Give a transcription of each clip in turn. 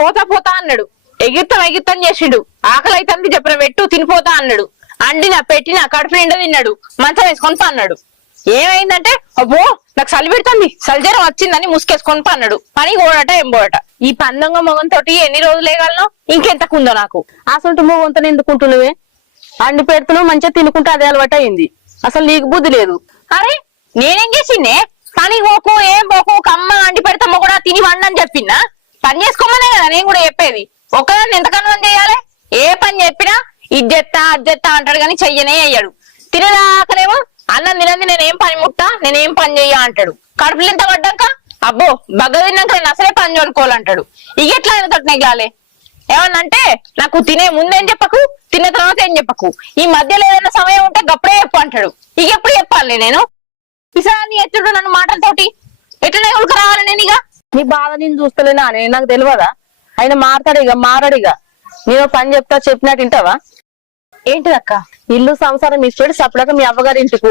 పోతా పోతా అన్నాడు. ఎగిర్తం చేసిండు. ఆకలి అయితే చెప్పిన పెట్టు తినిపోతా అన్నాడు. అండినా పెట్టినా కడుపు నిండా తిన్నాడు. మంచం వేసుకొని అన్నాడు. ఏమైందంటే అబ్బో నాకు చలి పెడుతుంది, చలిజ్వరం వచ్చిందని ముసుకేసుకొని అన్నాడు. పని పోడట ఏం పోడట. ఈ పందంగా మొగంతో ఎన్ని రోజులు వేయగలను? ఇంకెంతకుందో నాకు. అసలు మొగంతో ఎందుకుంటున్నావే? అండి పెడుతున్నావు మంచిగా తినుకుంటే అదే అలవాటు అయింది. అసలు నీకు బుద్ధి లేదు. అరే నేనేం చేసిండే? పని పోకు ఏం పోకు కమ్మ అండి పెడతామో కూడా తిని వండని చెప్పినా. పని చేసుకోమనే కదా నేను కూడా చెప్పేది. ఒకదాన్ని ఎంతకన్నా చేయాలి? ఏ పని చెప్పినా ఇజ్జెత్తా అజ్జెత్తా అంటాడు కానీ చెయ్యనే అయ్యాడు. తినదాకనేమో అన్నం తినంది నేనేం పని ముట్టా, నేనేం పని చెయ్యా అంటాడు. కడుపులు ఇంత పడ్డాక అబ్బో బగ్గ తిన్నాక నేను అసలే పని చూడుకోవాలంటాడు. ఇక ఎట్లా ఆయన తోటి నెగ్గాలి? ఏమన్నంటే నాకు తినే ముందేం చెప్పకు, తిన్న తర్వాత ఏం చెప్పకు, ఈ మధ్యలో ఏదైనా సమయం ఉంటే గప్పుడే చెప్పు అంటాడు. ఇక ఎప్పుడు చెప్పాలి నేను? పిసాని ఎత్తుడు నన్ను మాటలతోటి ఎట్లనే ఉడక రావాలి నేను? ఇక నీ బాధ నేను చూస్తలేనా అని నాకు తెలియదా? ఆయన మారడిగా నేను పని చెప్తా చెప్పినట్టు వింటావా? ఏంటిదక్క? ఇల్లు సంసారం ఇష్టపడి సపడాక మీ అవ్వగారి ఇంటికి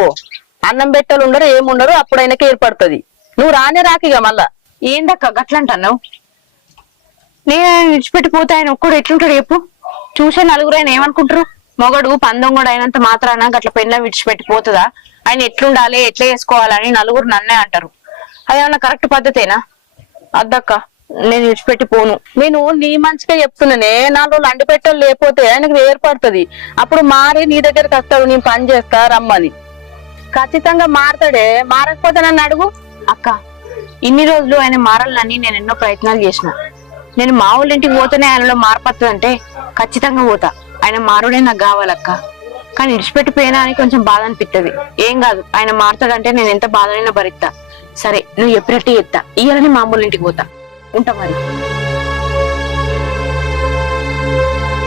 అన్నం పెట్టలు ఉండరు ఏముండరు. అప్పుడు ఆయనకి ఏర్పడుతుంది. నువ్వు రానే రాకిగా మళ్ళా. ఏందక్క గట్లంటున్నావు? నేను విడిచిపెట్టిపోతే ఆయన ఒక్కడు ఎట్లుంటాడు చెప్పు? చూసే నలుగురు ఆయన ఏమనుకుంటారు? మొగడు పందొంగడు అయినంత మాత్రాన గట్ల పెళ్ళ విడిచిపెట్టిపోతుందా? ఆయన ఎట్లుండాలి ఎట్లా చేసుకోవాలని నలుగురు నన్నే అంటారు. అదేమన్నా కరెక్ట్ పద్ధతేనా? అద్దక్క నేను విడిచిపెట్టిపోను. నేను నీ మంచిగా చెప్తున్నానే. 4 రోజులు అండి పెట్టలు లేకపోతే ఆయనకు ఏర్పడుతుంది. అప్పుడు మారి నీ దగ్గరికి వస్తాడు. నేను పని చేస్తా రమ్మని. ఖచ్చితంగా మారతాడే. మారకపోతే నన్ను అడుగు. అక్క ఇన్ని రోజులు ఆయన మారాలని నేను ఎన్నో ప్రయత్నాలు చేసిన. నేను మా ఊళ్ళ ఇంటికి పోతేనే ఆయనలో మార్పత్తుందంటే ఖచ్చితంగా పోతా. ఆయన మారుడే నాకు కావాలక్క. కానీ విడిచిపెట్టిపోయినా అని కొంచెం బాధ అనిపిస్తుంది. ఏం కాదు, ఆయన మారుతాడంటే నేను ఎంత బాధనైనా భరిస్తా. సరే నువ్వు చెప్పినట్టు చెప్తా. ఇయ్యాలని మా ఊళ్ళ ఇంటికి పోతా. ఉంటా మరి.